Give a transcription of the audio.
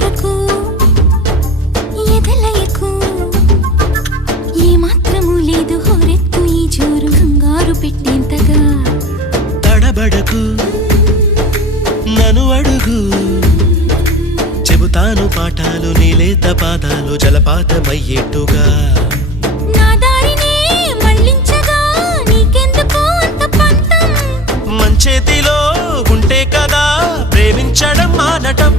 కొరకు ఎదలయకు ఏమాత్రము లేదు హోరెత్తు ఈ జోరు కంగారు పెట్టేంతగా తడబడకు నన్ను అడుగు చెబుతాను పాఠాలు నీలేత పాదాలు జలపాతమయ్యేట్టుగా నా దారినే మళ్ళించగా నీకెందుకు అంత పంతం మంచేతిలో ఉంటే కదా ప్రేమించడం మానటం